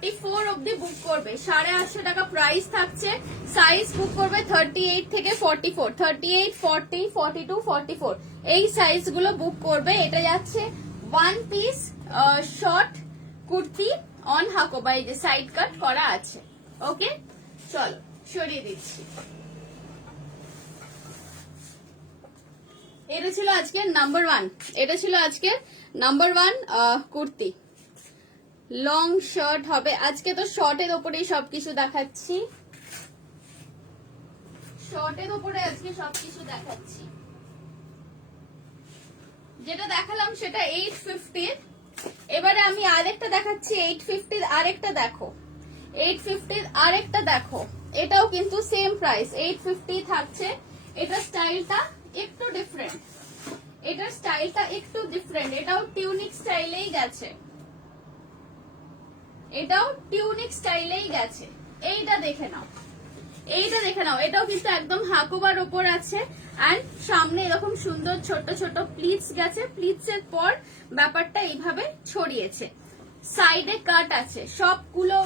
44 অবধি বুক করবে, 850 টাকা প্রাইস থাকছে। সাইজ বুক করবে 38 থেকে 44, 38, 40, 42, 44 এই সাইজ গুলো বুক করবে। এটা যাচ্ছে one piece short kurti on Hakoba, এই যে সাইড কাট করা আছে। ওকে, চলো সরিয়ে দিচ্ছি। এটা ছিল আজকের নাম্বার 1, এটা ছিল আজকের নাম্বার 1 কুর্তি। লং শার্ট হবে আজকে, তো শর্টের ওপরেই সবকিছু দেখাচ্ছি, শর্টের ওপরে আজকে সবকিছু দেখাচ্ছি। যেটা দেখালাম সেটা 850, এবারে আমি আরেকটা দেখাচ্ছি 850 আরেকটা দেখো, 850 আরেকটা দেখো, এটাও কিন্তু সেম প্রাইস 850 থাকছে। এটা স্টাইলটা একটু ডিফারেন্ট, এটার স্টাইলটা একটু ডিফারেন্ট, এটাও টিউনিক স্টাইলেই গেছে, এটাও টিউনিক স্টাইলেই গেছে। এইটা দেখে নাও, এইটা দেখে নাও, এটাও কিন্তু একদম হাকুবার ওপর আছে এন্ড সামনে এরকম সুন্দর ছোট ছোট প্লিটস গেছে, প্লিটস এর পর ব্যাপারটা এইভাবে ছড়িয়েছে, সাইডে কাট আছে। সবগুলো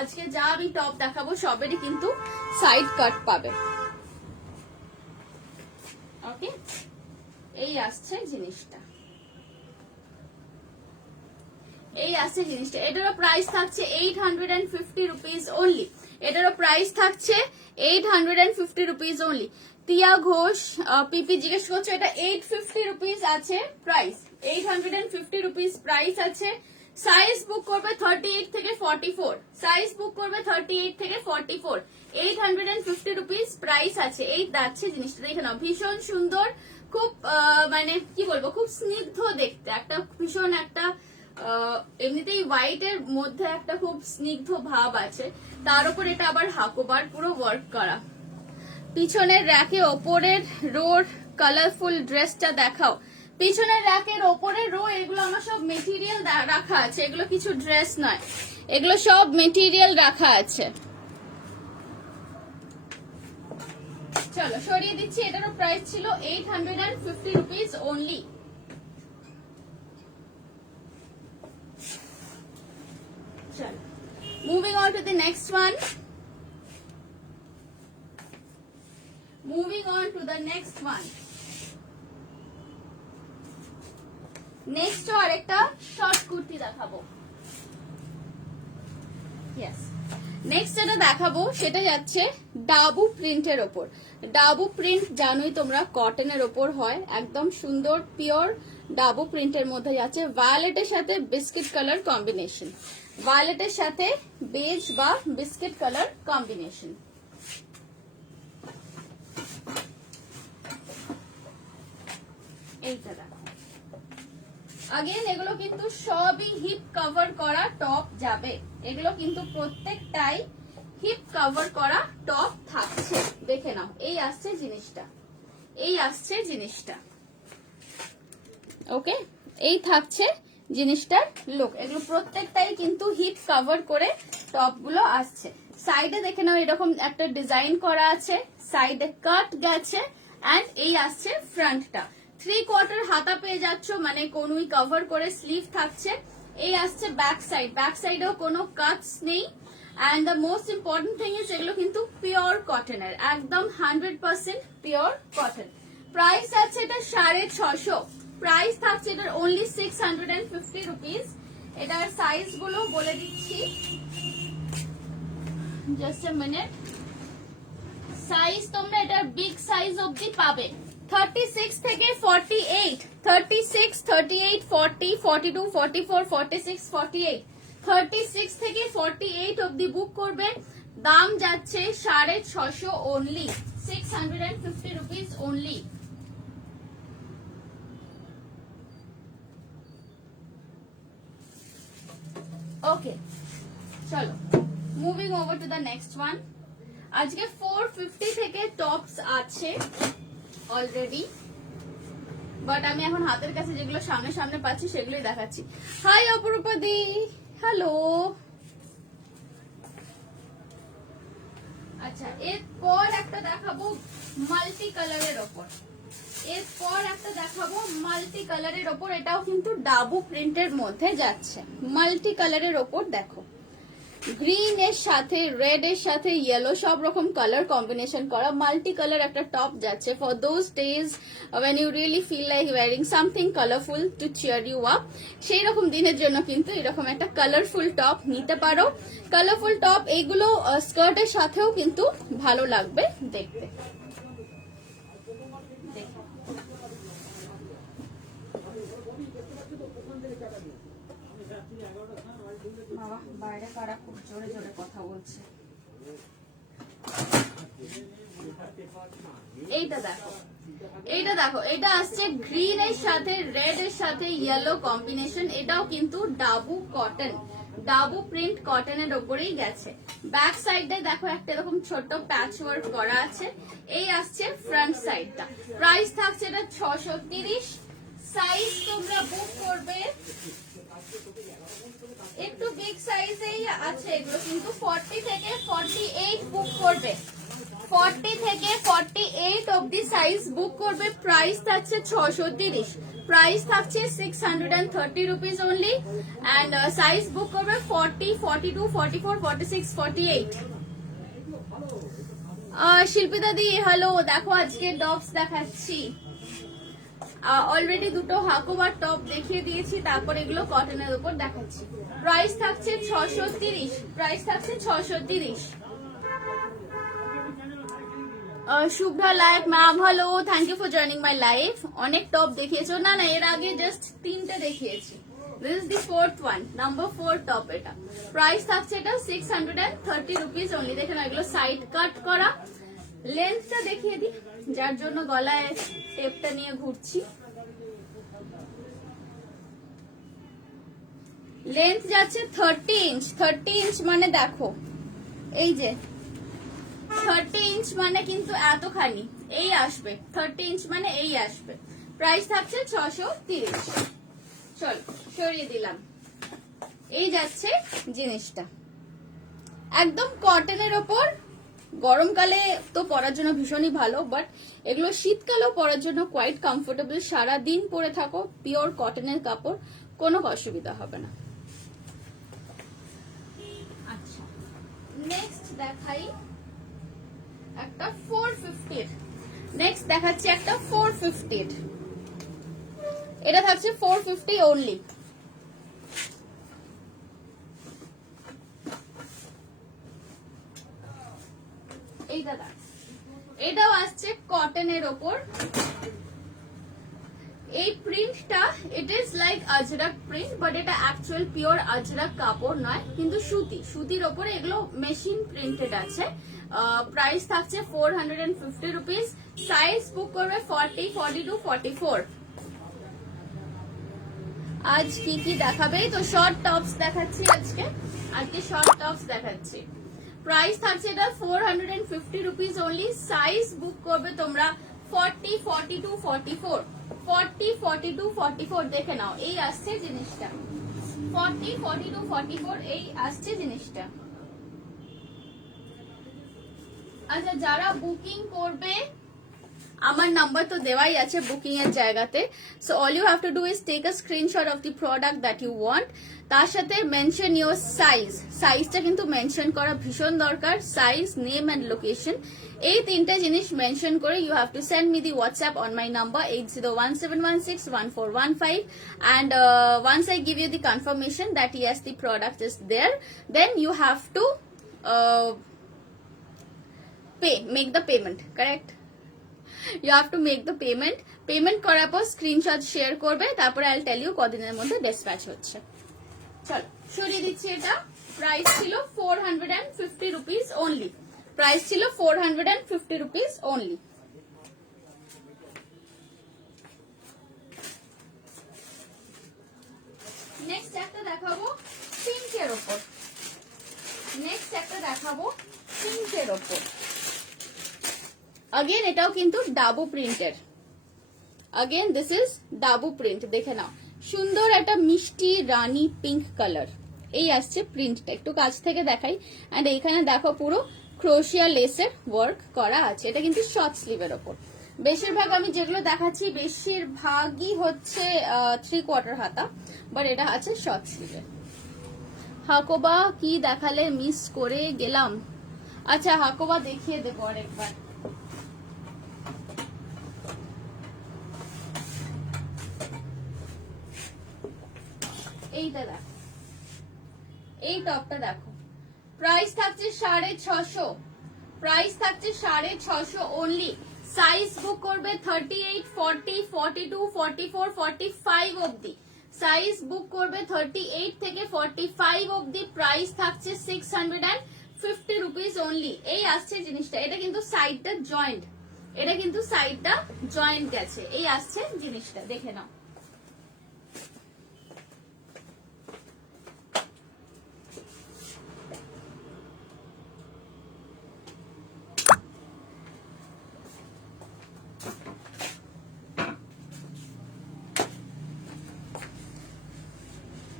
আজকে যা আমি টপ দেখাবো সবেরই কিন্তু সাইড কাট পাবে। ওকে, এই আসছে জিনিসটা, এই আসছে জিনিসটা। এটারও প্রাইস থাকছে 850 রুপিস অনলি, এটারও প্রাইস থাকছে 850 রুপিস অনলি। টিয়া ঘোষ পিপি জিজ্ঞেস করছো, এটা 850 রুপিস আছে প্রাইস, 850 রুপিস প্রাইস আছে। সাইজ বুক করবে 38 থেকে 44, সাইজ বুক করবে 38 থেকে 44, 850 রুপিস প্রাইস আছে। এই যাচ্ছে জিনিসটা, দেখে নাও, ভীষণ সুন্দর, খুব মানে কি বলবো, খুব স্নিগ্ধ দেখতে, একটা ভীষণ একটা এমনিতেই হোয়াইট এর মধ্যে একটা খুব স্নিগ্ধ ভাব আছে, তার উপর এটা আবার হাকোবার পুরো ওয়ার্ক করা। পিছনের র্যাকে ওপরের রোর কালারফুল ড্রেসটা দেখাও। পিছনের র্যাকের ওপরের রো, এগুলো আমার সব মেটেরিয়াল রাখা আছে, এগুলো কিছু ড্রেস নয়, এগুলো সব মেটেরিয়াল রাখা আছে। চলো সরিয়ে দিচ্ছি, এটারও প্রাইস ছিল 850 rupees only. Moving on to the next one. Moving on to the next one. Next আরেকটা শর্ট কুর্তি দেখাবো। Yes. নেক্সট যেটা দেখাবো সেটা যাচ্ছে ডাবু প্রিন্টের ওপর। ডাবু প্রিন্ট জানোই তোমরা কটনের ওপর হয়, একদম সুন্দর পিওর ডাবু প্রিন্টের মধ্যে যাচ্ছে, ভায়োলেটের সাথে বিস্কিট কালার কম্বিনেশন, ভায়োলেটের সাথে বেজ বা বিস্কিট কালার কম্বিনেশন। এইটা দেখো, আগেন এগুলো কিন্তু সবই হিপ কভার করা টপ যাবে, এগুলো কিন্তু প্রত্যেকটাই হিপ কভার করা টপ থাকছে, দেখে নাও। এই আসছে জিনিসটা, এই আসছে জিনিসটা। ওকে, এই থাকছে জিনিসটার লুক, এগুলো প্রত্যেকটাই কিন্তু হিপ কভার করে টপ গুলো আসছে। সাইডে দেখে নাও এরকম একটা ডিজাইন করা আছে, সাইডে কাট গেছে এন্ড এই আসছে ফ্রন্টটা। 3/4 হাতা পেয়ে যাচ্ছ, মানে কোনুই কভার করে স্লিভ থাকছে। এই আসছে ব্যাক সাইড, ব্যাক সাইডেও কোনো কাটস নেই and the most important thing is এগুলো কিন্তু পিওর কটনের, একদম 100% পিওর কটন। প্রাইস আছে এটা 650, প্রাইস থাকছে এটার অনলি 650 রুপিস। এটার সাইজ গুলো বলে দিচ্ছি, জাস্ট এ মিনিট। সাইজ তোমরা এটার বিগ সাইজ অবধি পাবে, 36 থেকে 48, 36, 38, 40, 42, 44, 46, 48, 36 থেকে 48 অবধি বুক করবে। দাম যাচ্ছে 650 অনলি, 650 রুপিস অনলি। ওকে, চলো moving over to the next one. আজকে 450 থেকে টপস আছে অলরেডি, বাট আমি এখন হাতের কাছে যেগুলো সামনে সামনে পাচ্ছি সেগুলোই দেখাচ্ছি। হাই অপরূপা দি, হ্যালো। আচ্ছা, এরপর একটা দেখাবো মাল্টি কালারের ওপর, এরপর একটা দেখাবো মাল্টি কালারের ওপর, এটাও কিন্তু ডাবু প্রিন্টের মধ্যে যাচ্ছে। মাল্টি কালারের ওপর দেখো, গ্রিন এর সাথে রেড এর সাথে ইয়েলো সব রকম কালার কম্বিনেশন করা মাল্টি কালার একটা টপ যাচ্ছে for those days when you really feel like wearing something colorful to cheer you up সেই রকম দিনের জন্য কিন্তু এরকম একটা কালারফুল টপ নিতে পারো। কালারফুল টপ এইগুলো স্কার্টের সাথেও কিন্তু ভালো লাগবে দেখতে। বাইরে কারা খুব জোরে জোরে কথা বলছে। এইটা দেখো, এইটা দেখো, এটা আসছে গ্রিন এর সাথে রেড এর সাথে ইয়েলো কম্বিনেশন। এটাও কিন্তু ডাবু কটন, ডাবু প্রিন্ট কটনের ওপরেই গেছে। ব্যাক সাইডে দেখো একটা এরকম ছোট প্যাচ ওয়ার্ক করা আছে। এই আসছে ফ্রন্ট সাইডটা। প্রাইস থাকছে এটা 630। সাইজ তোমরা বুক করবে একটু বিগ সাইজেই আছে এগুলো, কিন্তু 40 থেকে 48 বুক করবে। 40 থেকে 48 অবধি সাইজ বুক করবে। প্রাইস থাকছে 630। প্রাইস থাকছে 630 rupees only. And size book করবে 40, 42, 44, 46, 48। শিল্পিতা দি হ্যালো, দেখো আজকে ডগস দেখাচ্ছি। অলরেডি দুটো হাকোবার টপ দেখিয়ে দিয়েছি, তারপর এগুলো কটনের উপর দেখাচ্ছি। প্রাইস থাকছে 630। প্রাইস থাকছে 630। Shubhra live ma'am hello, thank you for joining my live. অনেক টপ দেখিয়েছো। না না, এর আগে জাস্ট 3টে দেখিয়েছি। This is the 4th one, number 4 top এটা। প্রাইস থাকছে এটা 630 রুপিস অনলি। দেখেন এগুলো সাইড কাট করা। লেন্থটা দেখিয়ে দিই, যার জন্য গলায় টেপটা নিয়ে ঘুরছি। লেন্থ যাচ্ছে 30 ইঞ্চ। 30 ইঞ্চ মানে দেখো, এই যে 30 ইঞ্চ মানে কিন্তু এতখানি এই আসবে। 30 ইঞ্চ মানে এই আসবে। প্রাইস থাকছে 630। চল সরিয়ে দিলাম। এই যাচ্ছে জিনিসটা একদম কটনের ওপর। গরমকালে তো পরার জন্য ভীষণই ভালো, বাট এগুলো শীতকালেও পরার জন্য কোয়াইট কমফোর্টেবল। সারাদিন পরে থাকো, পিওর কটনের কাপড়, কোনো অসুবিধা হবে না। আচ্ছা, নেক্সট দেখাই একটা 450। নেক্সট দেখাচ্ছি একটা 450। এটা থাকছে 450 অনলি। এইটা দেখ, এটাও আসছে কটনের ওপর। এই প্রিন্টটা it is like Ajrak print, but এটা অ্যাকচুয়াল পিওর আজরাক কাপড় নয়, কিন্তু সুতি। সুতির ওপরে এগুলো মেশিন প্রিন্টেড আছে। প্রাইস থাকছে 450 রুপিস। সাইজ বুক করবে 40, 42, 44। আজ কি কি দেখাবে? তো শর্ট টপস দেখাচ্ছি আজকে। আজকে শর্ট টপস দেখাচ্ছি। প্রাইস থাকছে এটা 450 রুপিস অনলি। সাইজ বুক করবে তোমরা 40, 42, 44। 40, 42, 44 দেখে নাও। এই আসছে জিনিসটা 40, 42, 44 এই আসছে জিনিসটা। আচ্ছা, যারা বুকিং করবে, আমার নাম্বার তো দেওয়াই আছে বুকিং এর জায়গাতে। So all you have to do is take a screenshot of the product that you want. তার সাথে মেনশন ইউর সাইজ। সাইজটা কিন্তু মেনশন করা ভীষণ দরকার। সাইজ, নেম অ্যান্ড লোকেশন, এই তিনটে জিনিস মেনশন করে you have to send me the WhatsApp on my number 8017161415, and once I give you the confirmation that yes the product is there, then you have to make the payment, correct? You have to make the payment. Payment করার পর screenshot share করবে, তারপরে I'll tell you কদিনের মধ্যে dispatch হচ্ছে। চলো সরিয়ে দিচ্ছি। এটা প্রাইস ছিল 450 রুপিস অনলি। প্রাইস ছিল 450 রুপিস অনলি। নেক্সট একটা দেখাবো পিঙ্কের ওপর। নেক্সট একটা দেখাবো পিঙ্কের ওপর। अगेन এটাও কিন্তু ডাবু প্রিন্টের। Again this is dabu print. দেখে নাও, সুন্দর একটা মিষ্টি রানী পিঙ্ক কালার। এই আসছে প্রিন্টটা, একটু কাছ থেকে দেখাই। এন্ড এইখানে দেখো পুরো ক্রোশিয়া লেসের ওয়ার্ক করা আছে। এটা কিন্তু শর্ট স্লিভের ওপর। বেশিরভাগ আমি যেগুলো দেখাচ্ছি বেশিরভাগই হচ্ছে 3/4 হাতা, বাট এটা আছে শর্ট স্লিভে। হাকোবা কি দেখালে মিস করে গেলাম। আচ্ছা হাকোবা দেখিয়ে দেবো আরেকবার। এইটা দেখো, এই টপটা দেখো, প্রাইস থাকছে 650, প্রাইস থাকছে 650 অনলি। সাইজ বুক করবে 38, 40, 42, 44, 45 অবধি। সাইজ বুক করবে 38 থেকে 45 অবধি। প্রাইস থাকছে 650 রুপিস অনলি। এই আসছে জিনিসটা, এটা কিন্তু সাইডটা জয়েন্ট, এটা কিন্তু সাইডটা জয়েন্ট গেছে। এই আসছে জিনিসটা, দেখে নাও।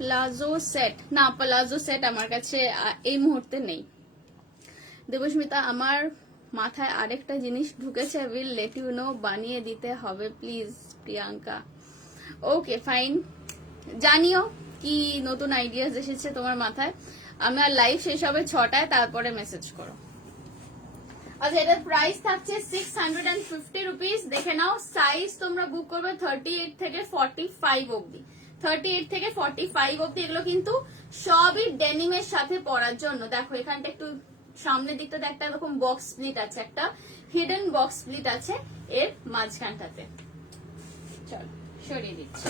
প্লাজো সেট না, প্লাজো সেট আমার কাছে এই মুহূর্তে নেই। দেবস্মিতা আমার মাথায় আরেকটা জিনিস ঢুকেছে, উইল লেট ইউ নো, বানিয়ে দিতে হবে প্লিজ। প্রিয়াঙ্কা ওকে ফাইন, জানিও কি নতুন আইডিয়াস এসেছে তোমার মাথায়। আমার লাইভ শেষ হবে 6টায়, তারপরে মেসেজ করো। আচ্ছা এটার প্রাইস থাকছে 650 রুপিস। দেখে নাও, সাইজ তোমরা বুক করবে 38 থেকে 45 অবধি। 38 থেকে 45 অবধি। এগুলো কিন্তু সবই ডেনিমের সাথে পরার জন্য। দেখো এখানটা একটু সামনের দিকটাতে একটা এরকম বক্স স্প্লিট আছে, একটা হিডেন বক্স স্প্লিট আছে এর মাঝখানটাতে। চল সরিয়ে দিচ্ছি।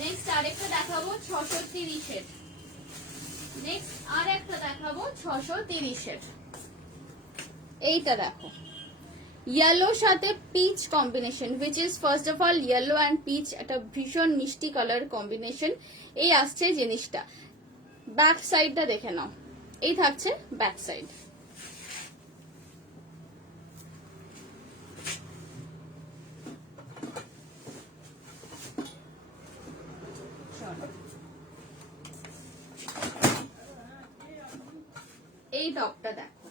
নেক্সট আরেকটা দেখাবো 630 এর। নেক্সট আর একটা দেখাবো 630 এর। এইটা দেখো, ইয়েলো সাথে peach combination, which is first of all yellow and peach, একটা ভীষণ মিষ্টি কালার কম্বিনেশন। এই আসছে জিনিসটা। ব্যাক সাইডটা দেখে নাও, এই থাকছে ব্যাক সাইড। এই টপটা দেখো,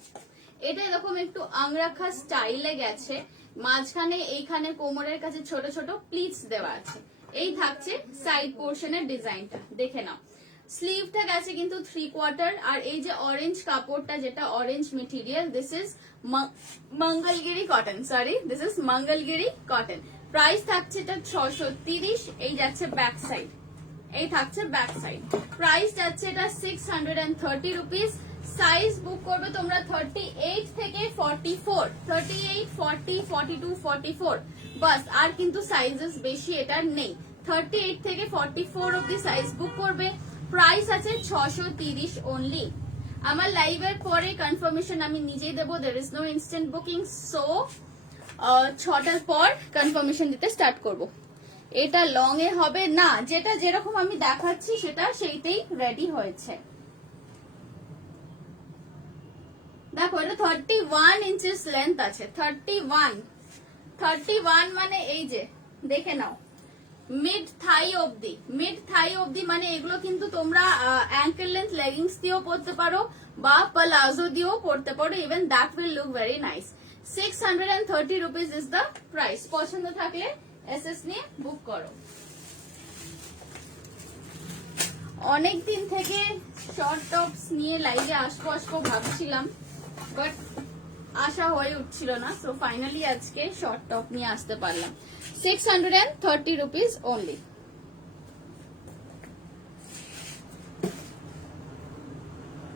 এটা এরকম একটু আংরাখা স্টাইলে গেছে, মাঝখানে এইখানে কোমরের কাছে ছোট ছোট প্লিটস দেওয়া আছে। এই থাকছে সাইড পোর্শনের ডিজাইনটা, দেখে নাও। স্লিভটা গেছে কিন্তু 3/4, আর এই যে অরেঞ্জ কাপড়টা, যেটা orange material, this is Mangalagiri cotton, sorry this is Mangalagiri cotton. Price থাকছে এটা 630। এই যাচ্ছে ব্যাক সাইড, এই থাকছে ব্যাক সাইড। প্রাইস যাচ্ছে এটা 630 রুপিস। সাইজ বুক করবে তোমরা 38 থেকে 44, 38, 40, 42, 44 বাস। আর কিন্তু সাইজেস বেশি এটার নেই। 38 থেকে 44 অব্দি সাইজ বুক করবে। প্রাইস আছে 630 অনলি। আমার লাইভের পরে কনফার্মেশন আমি নিজেই দেবো, there is no instant booking. So 6টার পর কনফার্মেশন দিতে স্টার্ট করব। এটা লং এ হবে না, যেটা যেরকম আমি দেখাচ্ছি সেটা সেইটাই রেডি হয়েছে। দেখো এটা 31 ইঞ্চেস লেন্থ আছে, 31 মানে এই যে দেখে নাও, মিড থাই অবধি, মিড থাই অবধি। মানে এগুলো কিন্তু তোমরা অ্যাঙ্কেল লেন্থ লেগিংস দিয়েও পরতে পারো বা প্লাজো দিয়েও পরতে পারো, even that will look very nice. 630 rupees is the price. পছন্দ থাকলে এসএস নিয়ে বুক করো। অনেকদিন থেকে শর্ট টপস নিয়ে লাইভে আসবো ভাবছিলাম, বাট আশা হয়ে উঠছিল না। সো ফাইনালি আজকে শর্ট টপ নিয়ে আসতে পারলাম। 630 রুপিস অনলি।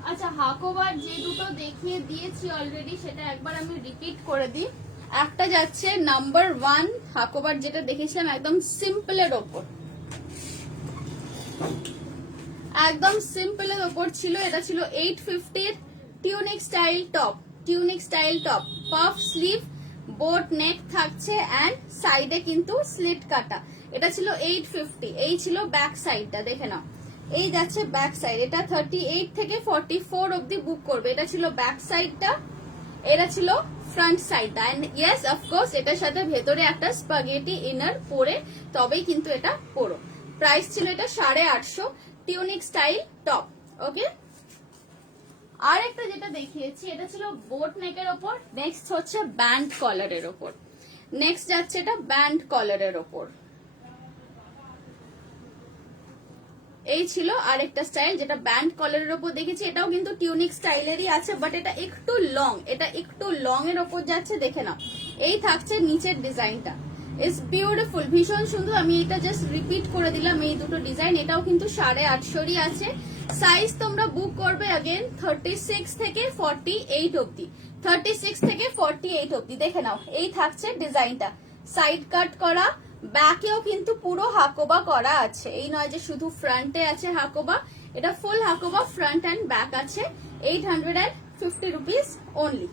আচ্ছা হাকোবার যে দুটো দেখিয়ে দিয়েছি অলরেডি, সেটা একবার আমি রিপিট করে দিই। একটা যাচ্ছে নাম্বার 1 হাকোবার, যেটা দেখেছিলাম একদম সিম্পলের ওপর, একদম সিম্পলের ওপর ছিল। এটা ছিল 850 tunic style top, tunic style top, puff sleeve, boat neck থাকছে অ্যান্ড সাইডে কিন্তু স্লিট কাটা। এটা ছিল 850। এই ছিল ব্যাক সাইডটা, দেখে নাও। এই যাচ্ছে ব্যাক সাইড। এটা 38 থেকে 44 অব্দি বুক করবে। এটা ছিল ব্যাক সাইডটা, এটা ছিল ফ্রন্ট সাইডটা। এন্ড ইয়েস অফকোর্স এটার সাথে ভেতরে একটা স্পাগেটি ইনার পরে তবেই কিন্তু এটা পরো। প্রাইস ছিল এটা 850, টিউনিক স্টাইল টপ। ওকে, আর একটা যেটা দেখিয়েছি এটা ছিল বোট নেকের ওপর, নেক্সট হচ্ছে ব্যান্ড কলারের ওপর। নেক্সট যাচ্ছে এটা ব্যান্ড কলারের ওপর। এই ছিল আরেকটা স্টাইল যেটা ব্যান্ড কলারের ওপর দেখেছি, এটাও কিন্তু টিউনিক স্টাইলেরই আছে, বাট এটা একটু লং, এটা একটু লং এর ওপর যাচ্ছে, দেখে নাও। এই থাকছে নিচের ডিজাইনটা, ইটস বিউটিফুল, ভীষণ সুন্দর। আমি এটা জাস্ট রিপিট করে দিলাম এই দুটো ডিজাইন। এটাও কিন্তু 850 আছে। সাইজ তোমরা বুক করবে अगेन 36 থেকে 48 অবধি, 36 থেকে 48 অবধি। দেখে নাও এই থাকছে ডিজাইনটা, সাইড কাট করা, ব্যাকেও কিন্তু পুরো হাকোবা করা আছে, এই নয় যে শুধু ফ্রন্টে আছে হাকোবা, এটা ফুল হাকোবা, ফ্রন্ট এন্ড ব্যাক আছে। 850 রুপিস অনলি।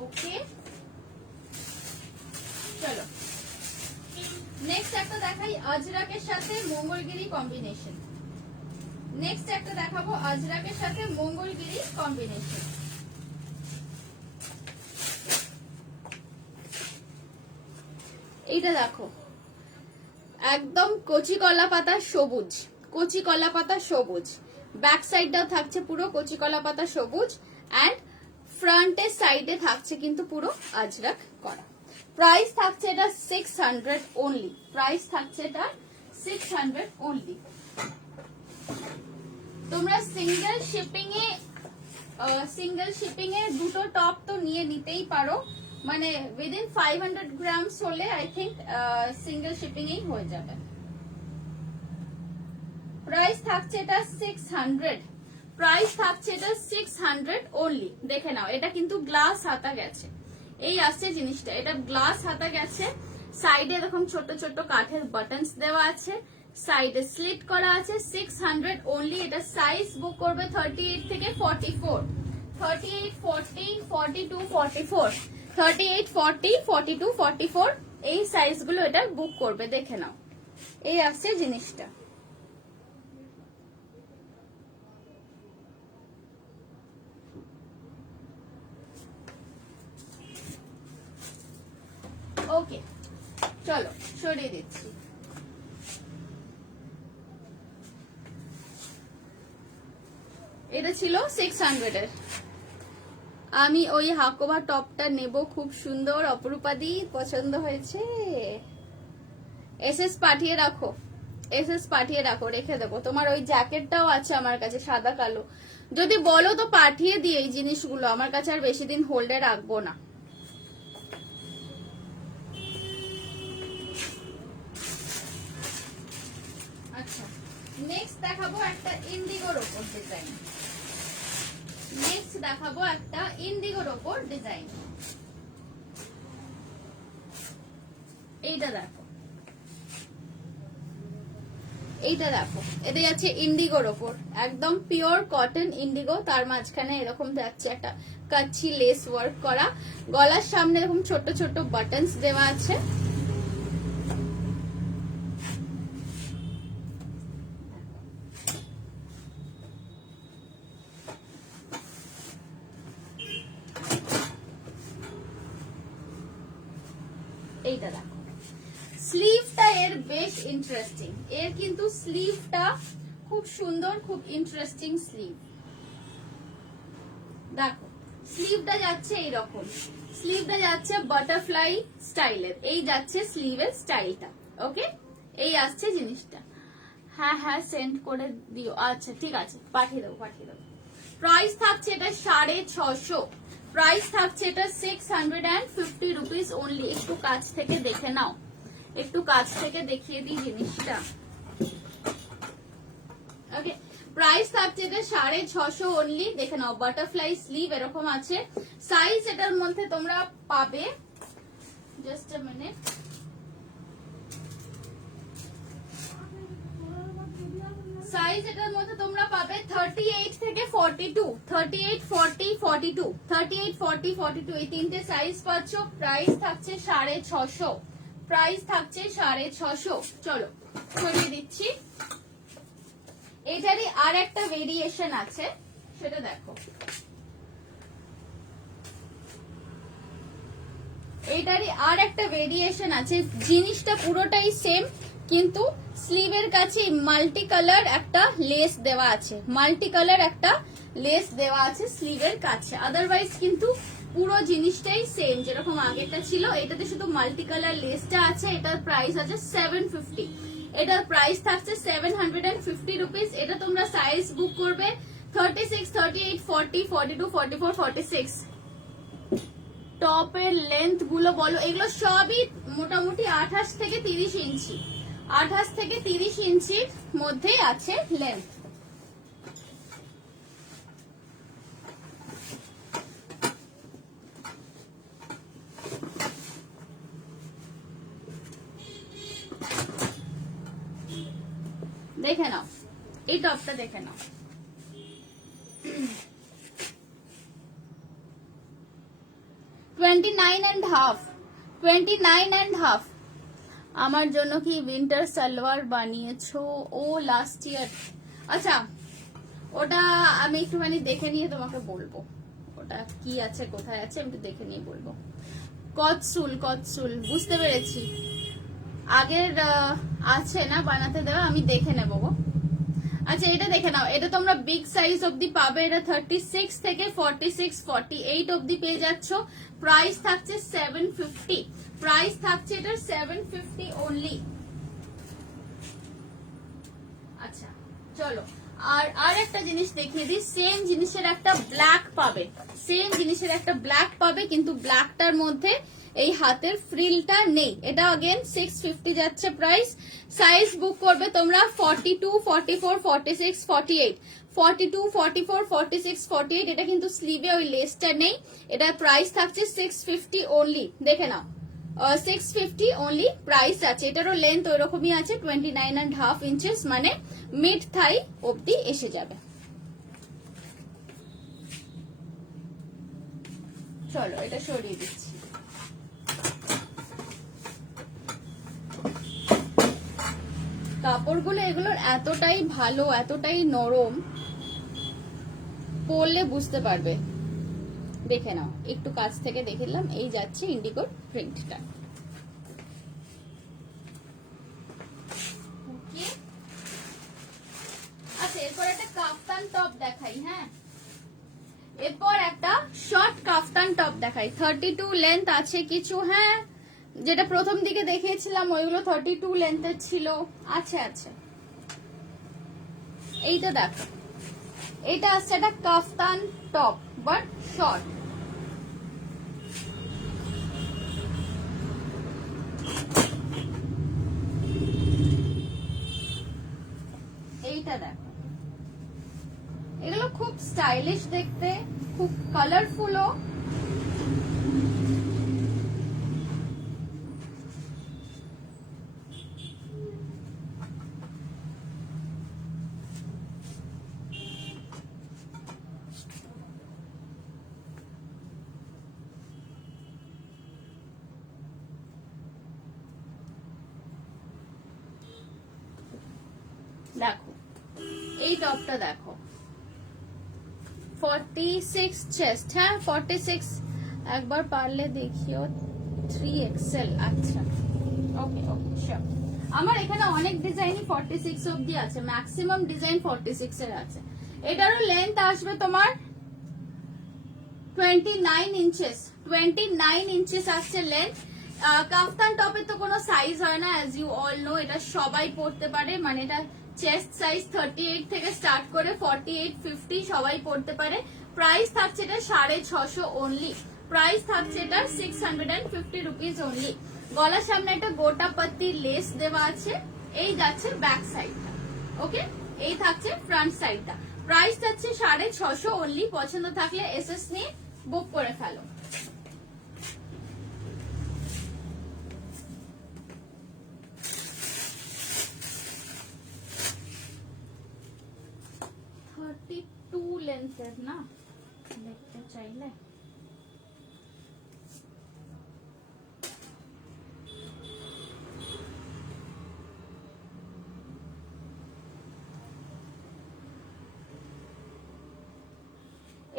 ওকে চলো নেক্সট একটা দেখাই আজরাকের সাথে মঙ্গলগিরি কম্বিনেশন। নেক্সট একটা দেখাবো আজরাকের সাথে মঙ্গলগিরি কম্বিনেশন। এইটা দেখো একদম কচি কলা পাতা সবুজ, কচি কলা পাতা সবুজ, ব্যাক সাইডটাও থাকছে পুরো কচি কলা পাতা সবুজ, অ্যান্ড ফ্রন্টের সাইডে থাকছে কিন্তু পুরো আজরাক করা। প্রাইস থাকছে এটা 600 অনলি, প্রাইস থাকছে এটা 600 অনলি। তোমরা সিঙ্গেল শিপিং এ দুটো টপ তো নিয়ে নিতেই পারো, মানে উইদিন 500 গ্রামস হলে আই থিঙ্ক সিঙ্গেল শিপিং এই হয়ে যাবে। প্রাইস থাকছে এটা 600, প্রাইস থাকছে এটা 600 অনলি। দেখে নাও এটা কিন্তু গ্লাস হাতা গেছে, এই আসছে জিনিসটা, এটা গ্লাস হাতা গেছে। সাইডে এরকম ছোট ছোট কাঠের বাটনস দেওয়া আছে, সাইডে স্লিট করা আছে। 600 অনলি। এটা সাইজ বুক করবে 38 থেকে 44, 38, 40, 42, 44, 38, 40, 42, 44 এই সাইজগুলো এটা বুক করবে। দেখে নাও এই আসছে জিনিসটা। ওকে চলো সরিয়ে দিচ্ছি। এটা ছিল 600 এর। আমি ওই হাকোবা টপটা নেব, খুব সুন্দর, অপরূপাদি পছন্দ হয়েছে। এসএস পাঠিয়ে রাখো, এসএস পাঠিয়ে রাখো, রেখে দেবো। তোমার ওই জ্যাকেটটাও আছে আমার কাছে সাদা কালো, যদি বলো তো পাঠিয়ে দিই এই জিনিসগুলো, আমার কাছে আর বেশি দিন হোল্ডে রাখবো না। আচ্ছা নেক্সট দেখাবো একটা ইন্ডিগোর ওপর ডিজাইন, নেক্সট দেখাবো একটা ইন্ডিগোর ওপর ডিজাইন। এইটা দেখো, এইটা দেখো, এটা যাচ্ছে ইন্ডিগোর ওপর, একদম পিওর কটন ইন্ডিগো, তার মাঝখানে এরকম যাচ্ছে একটা কাচ্চি লেস ওয়ার্ক করা, গলার সামনে এরকম ছোট ছোট বাটনস দেওয়া আছে। এইটা দেখো, স্লিভটা এর বেশ ইন্টারেস্টিং, এর কিন্তু স্লিভটা খুব সুন্দর, খুব ইন্টারেস্টিং স্লিভ। দেখো স্লিভটা যাচ্ছে এইরকম, স্লিভটা যাচ্ছে বাটারফ্লাই স্টাইলের, এই যাচ্ছে স্লিভের স্টাইলটা। ওকে এই আসছে জিনিসটা। হ্যাঁ হ্যাঁ সেন্ড করে দিও, আচ্ছা ঠিক আছে পাঠিয়ে দেবো, পাঠিয়ে দেবো। প্রাইস থাকছে এটা 650, প্রাইস থাকছে এটা 650 রুপিস অনলি। একটু কাছ থেকে দেখে নাও, একটু কাছ থেকে দেখিয়ে দিই জিনিসটা। ওকে প্রাইস থাকছে এটা 650 অনলি। দেখে নাও বাটারফ্লাই স্লিভ এরকম আছে। সাইজ এটার মধ্যে তোমরা পাবে, জাস্ট আ মিনিট, সাইজ এটার মধ্যে তোমরা পাবে 38 থেকে 42, 38, 40, 42, 38, 40, 42 এই তিনটে সাইজ পাচ্ছ। প্রাইস থাকছে 650, প্রাইস থাকছে 650। চলো সরিয়ে দিচ্ছি। এটারই আর একটা ভেরিয়েশন আছে, সেটা দেখো। এটারই আর একটা ভেরিয়েশন আছে, জিনিসটা পুরোটাই সেম কিন্তু স্লিভের কাছে মাল্টি কালার একটা লেস দেওয়া আছে, মাল্টি কালার একটা লেস দেওয়া আছে স্লিভের কাছে। আদারওয়াইজ কিন্তু পুরো জিনিসটাই সেম যেরকম আগেরটা ছিল, এটাতে শুধু মাল্টি কালার লেসটা আছে। এটার প্রাইস আছে 750, এটার প্রাইস থাকছে 750 রুপিস। এটা তোমরা সাইজ বুক করবে 36, 38, 40, 42, 44, 46। টপের লেন্থ গুলো বলো, এগুলো সবই মোটামুটি 28 থেকে 30 ইঞ্চি, 28 থেকে 30 ইঞ্চির মধ্যেই আছে লেন্থ। দেখে নাও এই টপটা, দেখে নাও। 29.5 আমার জন্য কি উইন্টার সালোয়ার বানিয়েছো? ও লাস্ট ইয়ার, আচ্ছা ওটা আমি একটুখানি দেখে নিয়ে তোমাকে বলবো ওটা কি আছে কোথায় আছে, আমি একটু দেখে নিয়ে বলবো। কতসুল, কতসুল বুঝতে পেরেছি, আগের আছে না বানাতে দেওয়া, আমি দেখে নেবো গো। আচ্ছা এটা দেখে নাও, এটা তোমরা বিগ সাইজ অবধি পাবে, এটা 36 থেকে 46, 48 অবধি পেয়ে যাচ্ছ। প্রাইস থাকছে 750, প্রাইস থাকছে এটা 750 অনলি। আচ্ছা চলো আর একটা জিনিস দেখিয়ে দিই, সেম জিনিসের একটা ব্ল্যাক পাবে, সেম জিনিসের একটা ব্ল্যাক পাবে, কিন্তু ব্ল্যাকটার মধ্যে এই হাতের ফ্রিলটা নেই। এটা अगेन 650 যাচ্ছে প্রাইস। সাইজ বুক করবে তোমরা 42, 44, 46, 48, 42, 44, 46, 48। এটা কিন্তু স্লিভে ওই লেসটা নেই। এটা প্রাইস থাকছে 650 অনলি, দেখে নাও 650 অনলি প্রাইস আছে। এটারও লেন্থ ওই রকমই আছে 29.5 ইঞ্চেস, মানে মিড থাই অবধি এসে যাবে। চলো এটা সরিয়ে দিচ্ছি। কাপড়গুলো এগুলোর এতটাই ভালো, এতটাই নরম, পরলে বুঝতে পারবে। দেখে নাও একটু কাছ থেকে দেখে নিলাম, এই যাচ্ছে ইন্ডিগোর প্রিন্টটা। আচ্ছা এরপর একটা কাফতান টপ দেখাই। হ্যাঁ এরপর একটা শর্ট কাফতান টপ দেখাই, 32 লেন্থ আছে কিছু। হ্যাঁ যেটা প্রথম দিকে দেখিয়েছিলাম ওইগুলো 32 লেন্থের ছিল, আছে আছে। এইটা দেখো, এইটা আসছে একটা কাফতান টপ বাট শর্ট। এইটা দেখো, এগুলো খুব স্টাইলিশ দেখতে, খুব কালারফুলও। দেখো এই টপটা দেখো 46 চেস্ট। হ্যাঁ 46, একবার পারলে দেখিও 3XL। আচ্ছা ওকে ওকে শিওর। আমার এখানে অনেক ডিজাইনই 46 অবধি আছে, ম্যাক্সিমাম ডিজাইন 46 এর আছে। এটারও লেন্থ আসবে তোমার 29 ইঞ্চেস, 29 ইঞ্চেস আসছে লেন্থ। কাফতান টপের তো কোনো সাইজ হয় না, অ্যাজ ইউ অল নো, এটা সবাই পরতে পারে। মানে এটা চেস্ট সাইজ 38 থেকে স্টার্ট করে 48, 50 সবাই পরতে পারে। প্রাইস থাকছে এটা 650 অনলি, প্রাইস থাকছে এটা 650 রুপিস অনলি। গলার সামনে একটা গোটা পাত্তি লেস দেওয়া আছে, এই যাচ্ছে ব্যাক সাইডটা। ওকে এই থাকছে ফ্রন্ট সাইডটা। প্রাইস যাচ্ছে 650 অনলি। পছন্দ থাকলে এসএস নিয়ে বুক করে ফেলো। লেন্থের না দেখতে চাইলে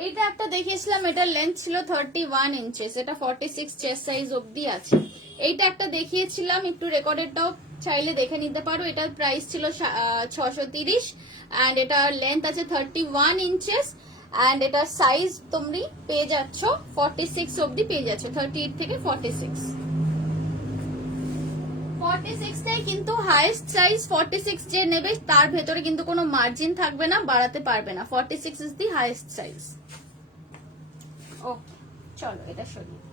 এইটা একটা দেখিয়েছিলাম, এটার লেন্থ ছিল 31 ইঞ্চেস, এটা 46 চেস্ট সাইজ অবধি আছে। এইটা একটা দেখিয়েছিলাম, একটু রেকর্ডেডটাও চাইলে দেখে নিতে পারো। এটার প্রাইস ছিল 630 অ্যান্ড এটার লেন্থ আছে 31 ইঞ্চেস অ্যান্ড এটার সাইজ তোমরা পেয়ে যাচ্ছ 46 অবধি পেয়ে যাচ্ছ, 38 থেকে 46। 46 টাই কিন্তু হাইয়েস্ট সাইজ। 46 যে নেবে তার ভেতরে কিন্তু কোনো মার্জিন থাকবে না, বাড়াতে পারবে না। 46 ইজ দি হাইয়েস্ট সাইজ। ওকে, চলো এটা সরিয়ে।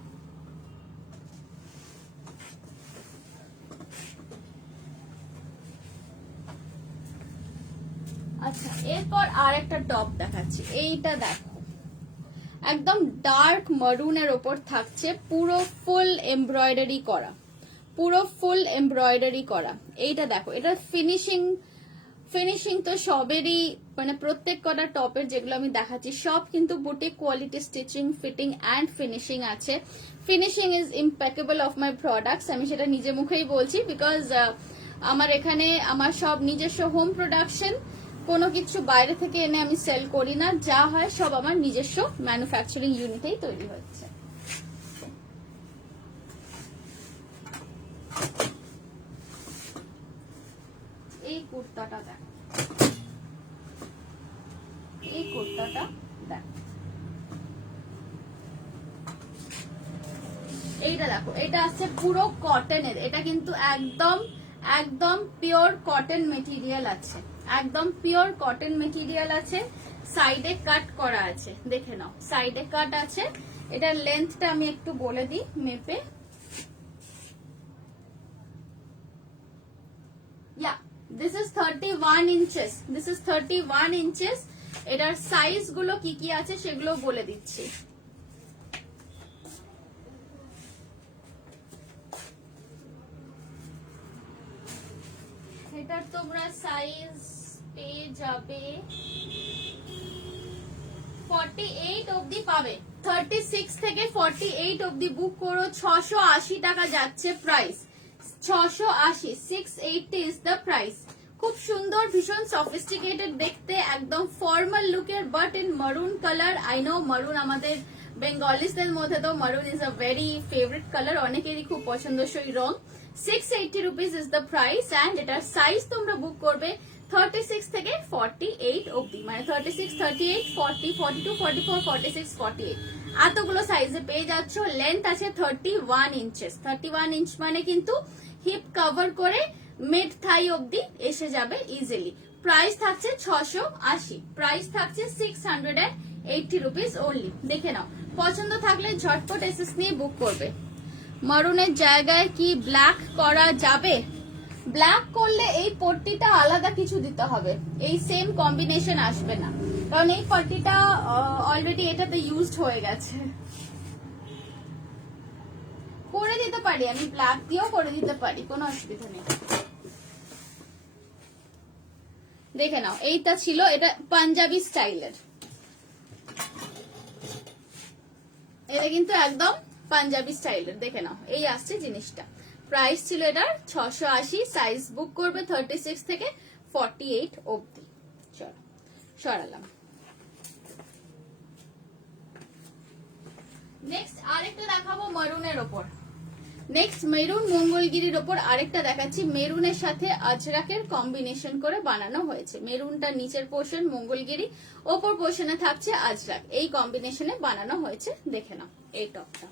আচ্ছা, এরপর আর একটা টপ দেখাচ্ছি। এইটা দেখো, একদম ডার্ক মারুনের ওপর থাকছে, পুরো ফুল এমব্রয়ডারি করা, পুরো ফুল এমব্রয়ডারি করা। এইটা দেখো, এটা ফিনিশিং তো সবেরই, মানে প্রত্যেক কটা টপের যেগুলো আমি দেখাচ্ছি সব কিন্তু boutique quality stitching, fitting and finishing আছে। Finishing is impeccable of my products, আমি সেটা নিজে মুখেই বলছি, বিকজ আমার এখানে আমার সব নিজস্ব হোম প্রোডাকশন, কোনো কিছু বাইরে থেকে এনে আমি সেল করি না, যা হয় সব আমার নিজস্ব ম্যানুফ্যাকচারিং ইউনিটেই তৈরি হচ্ছে। এই কুর্তাটা দেখো, এই কুর্তাটা দেখো, এইটা দেখো, এটা আছে পুরো কটনের। এটা কিন্তু একদম একদম পিওর কটন মেটেরিয়াল আছে, একদম পিওর কটন মেটেরিয়াল আছে। সাইডে কাট করা আছে, দেখে নাও, সাইডে কাট আছে। এটার লেন্থটা আমি একটু বলে দিই মেপে। This is 31 inches. This is 31 inches. এটার সাইজ গুলো কি কি আছে সেগুলো বলে দিচ্ছি। এটার তোমরা সাইজ পেয়ে যাবে 48 অবধি পাবে। 36 থেকে 48 অবধি বুক করো। 680 টাকা যাচ্ছে প্রাইস, 680, 680 ইজ দ্য প্রাইস। খুব সুন্দর, ভীষণ সফিস্টিকেটেড দেখতে, একদম ফর্মাল লুকের, বাট ইন মারুন কালার। আই নো মারুন আমাদের বেঙ্গলিসদের মধ্যে তো মারুন is a very favourite colour, অনেকেরই খুব পছন্দসই রং। 680 rupees is the price and এটার সাইজ তোমরা বুক করবে 36 থেকে 48 অবধি, মানে 36, 38, 40, 42, 44, 46, 48 এতগুলো সাইজে পেয়ে যাচ্ছ। লেন্থ আছে 31 ইঞ্চেস। 31 ইঞ্চ মানে কিন্তু হিপ কভার করে মিড থাই অবধি এসে যাবে ইজিলি। প্রাইস থাকছে 680, প্রাইস থাকছে 680 রুপিস অনলি। দেখে নাও, পছন্দ থাকলে ঝটপট এসএস নিয়ে বুক করবে। মারুনের জায়গায় কি ব্ল্যাক করা যাবে? ব্ল্যাক করলে এই পট্টিটা আলাদা কিছু দিতে হবে, এই সেম কম্বিনেশন আসবে না, কারণ এই পট্টিটা অলরেডি এটাতে ইউজড হয়ে গেছে। করে দিতে পারি আমি, ব্ল্যাক দিয়েও করে দিতে পারি, কোনো অসুবিধা নেই। দেখে নাও, এইটা ছিল, এটা পাঞ্জাবি স্টাইলের, এটা কিন্তু একদম পাঞ্জাবি স্টাইলের। দেখে নাও, এই আসছে জিনিসটা। প্রাইস ছিল এটার 680, সাইজ বুক করবে 36 থেকে 48 অবধি। চলো সরালাম। নেক্সট আরেকটা দেখাবো মারুনের ওপর। নেক্সট মেরুন মঙ্গলগিরির ওপর আরেকটা দেখাচ্ছি। মেরুনের সাথে আজরাকের কম্বিনেশন করে বানানো হয়েছে। মেরুনটা নিচের পোর্শন, মঙ্গলগিরি ওপর পোর্শনে থাকছে আজরাক, এই কম্বিনেশনে বানানো হয়েছে। দেখে নাও এই টপটা।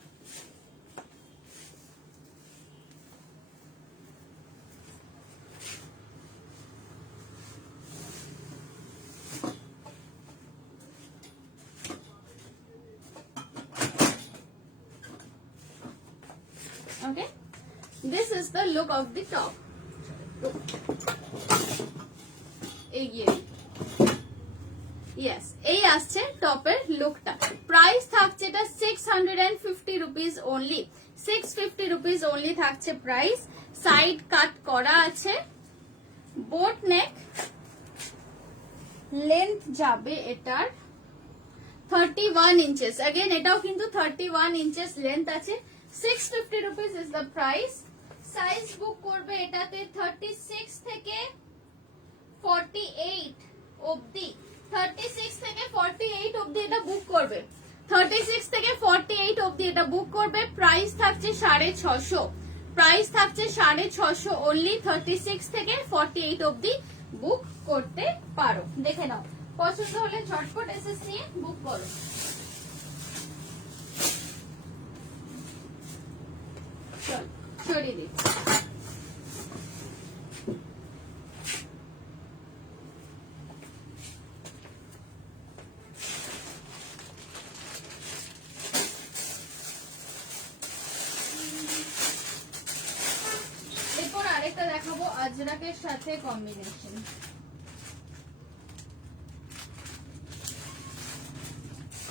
Okay, this is the look of the top. Yes, এই আসছে টপের লুকটা। প্রাইস থাকছে এটা 650 রুপিস অনলি, 650 রুপিস অনলি থাকছে প্রাইস। সাইড কাট করা আছে, বোট নেক, লেন্থ যাবে এটার 31 ইঞ্চেস। अगेन এটাও কিন্তু 31 ইঞ্চেস লেন্থ আছে। 650 rupees is the price. Size book করবে এটাতে 36 থেকে 48 অবধি, 36 থেকে 48 অবধি এটা বুক করবে, 36 থেকে 48 অবধি এটা বুক করবে। প্রাইস থাকছে 650, প্রাইস থাকছে 650 অনলি। 36 থেকে 48 অবধি বুক করতে পারো। দেখে নাও, পছন্দ হলে ঝটপট এসএস নিয়ে বুক করো। চল সরিয়ে দিচ্ছি। এরপর আরেকটা দেখাবো আজরাকের সাথে কম্বিনেশন।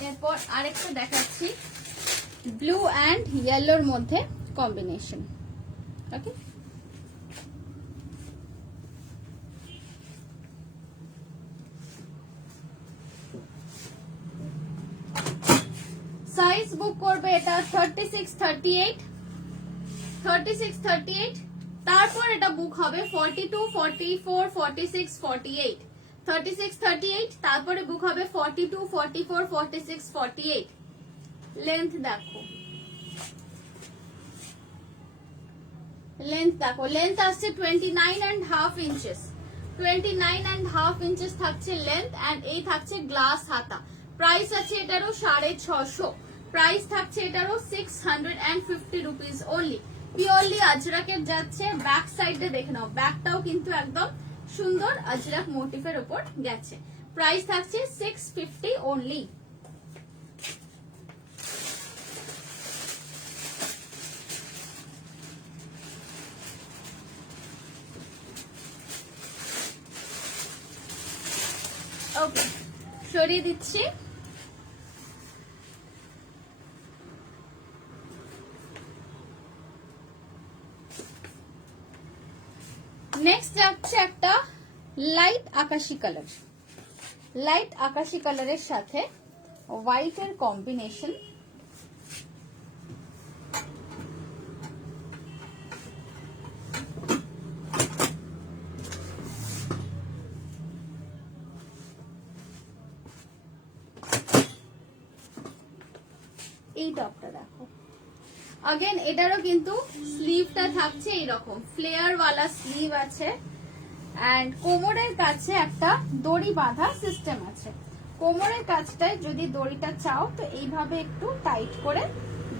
এরপর আরেকটা দেখাচ্ছি ব্লু অ্যান্ড ইয়েলোর মধ্যে কম্বিনেশন। ওকে, সাইজ বুক করবে এটা 36, 38, 36, 38। তারপর এটা বুক হবে 42, 44, 46, 48, 36, 38। তারপরে বুক হবে 42, 44, 46, 48। লেন্থ দেখো, লেন্থ দেখো, লেন্থ আসছে 29.5 ইঞ্চেস। 29.5 ইঞ্চেস থাকছে লেন্থ, এন্ড এই থাকছে গ্লাস হাতা। প্রাইস আছে এটারও 650। প্রাইস থাকছে এটারও 650 রুপিস অনলি। পিওরলি আজরাকের যাচ্ছে। ব্যাক সাইডে দেখে নাও, ব্যাকটাও কিন্তু একদম সুন্দর আজরাক মোটিফের উপর গেছে। প্রাইস থাকছে 650 অনলি। ওকে, সরিয়ে দিচ্ছি। নেক্সট যাচ্ছে একটা লাইট আকাশি কালার। লাইট আকাশি কালারের সাথে হোয়াইটের কম্বিনেশন। এই টপটা দেখো, अगेन এটারও কিন্তু স্লিভটা থাকছে এইরকম ফ্লেয়ার वाला স্লিভ আছে, এন্ড কোমরের কাছে একটা দড়ি বাঁধা সিস্টেম আছে। কোমরের কাছটায় যদি দড়িটা চাও তো এইভাবে একটু টাইট করে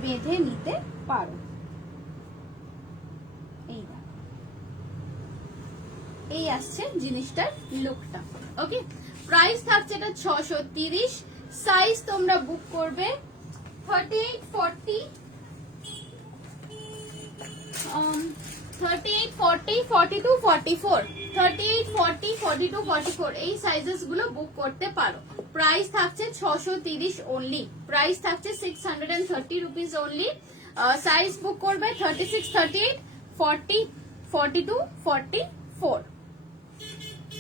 বেঁধে নিতে পারো। এই দেখো, এই আসছে জিনিসটার লুকটা। ওকে, প্রাইস থাকছে এটা 630। সাইজ তোমরা বুক করবে 38, 40, 38, 40, 42, 44, 38, 40, 42, 44 এই সাইজেস গুলো বুক করতে পারো। প্রাইস থাকছে 630 অনলি। প্রাইস থাকছে 630 রুপিস অনলি। সাইজ বুক করবে 36, 38, 40, 42, 44।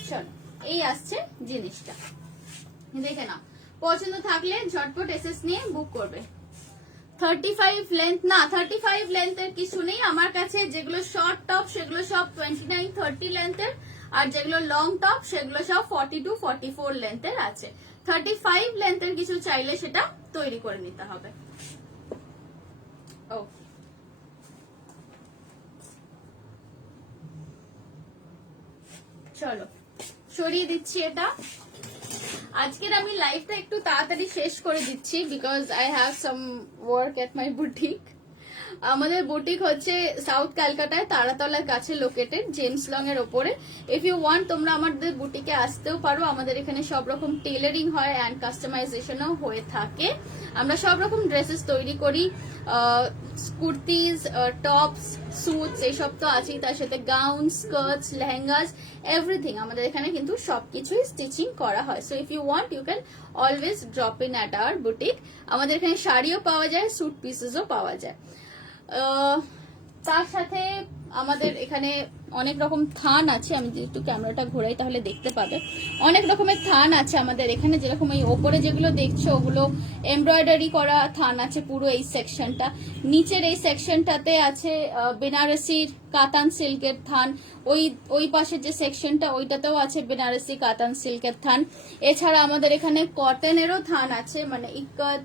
চলো, এই আসছে জিনিসটা, দেখে নাও। পছন্দ থাকলে ঝটপট এসএস নিয়ে বুক করবে। 35 লেন্থ না, 35 লেন্থের কিছু নেই আমার কাছে। যেগুলো শর্ট টপ সেগুলো সব 29, 30 লেন্থের, আর যেগুলো লং টপ সেগুলো সব 42, 44 লেন্থের আছে। 35 লেন্থের কিছু চাইলে সেটা তৈরি করে নিতে হবে। ওকে, চলো সরিয়ে দিচ্ছি এটা। আজকের আমি লাইভটা একটু তাড়াতাড়ি শেষ করে দিচ্ছি because I have some work at my boutique. আমাদের বুটিক হচ্ছে সাউথ ক্যালকাটায় তারাতলার কাছে লোকেটেড, জেমস লং এর ওপরে। ইফ ইউ ওয়ান্ট তোমরা আমাদের বুটিকে আসতেও পারো। আমাদের এখানে সব রকম টেলারিং হয় অ্যান্ড কাস্টমাইজেশনও হয়ে থাকে। আমরা সব রকম ড্রেসেস তৈরি করি, কুর্তিজ, টপস, স্যুটস এইসব তো আছেই, তার সাথে গাউন, স্কার্টস, লেহেঙ্গাস, এভরিথিং আমাদের এখানে কিন্তু সবকিছুই স্টিচিং করা হয়। So if you want you can always drop in at our boutique. আমাদের এখানে শাড়িও পাওয়া যায়, স্যুট পিসেসও পাওয়া যায়। তার সাথে আমাদের এখানে অনেক রকম থান আছে। আমি যদি একটু ক্যামেরাটা ঘোরাই তাহলে দেখতে পাবে। অনেক রকমের থান আছে আমাদের এখানে, যেরকম এই ওপরে যেগুলো দেখছো ওগুলো এমব্রয়ডারি করা থান আছে পুরো এই সেকশনটা। নিচের এই সেকশনটাতে আছে বেনারসির কাতান সিল্কের থান। ওই পাশের যে সেকশনটা ওইটাতেও আছে বেনারসি কাতান সিল্কের থান। এছাড়া আমাদের এখানে কটনেরও থান আছে, মানে ইক্কত,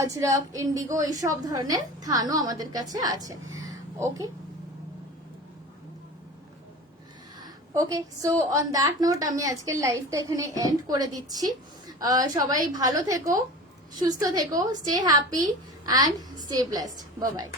আজরাক, ইন্ডিগো এইসব ধরনের থানও আমাদের কাছে আছে। ওকে ওকে, সো অন দ্যাট নোট আমি আজকের লাইভটা এখানে এন্ড করে দিচ্ছি। সবাই ভালো থেকো, সুস্থ থেকো, stay happy and stay blessed. Bye bye.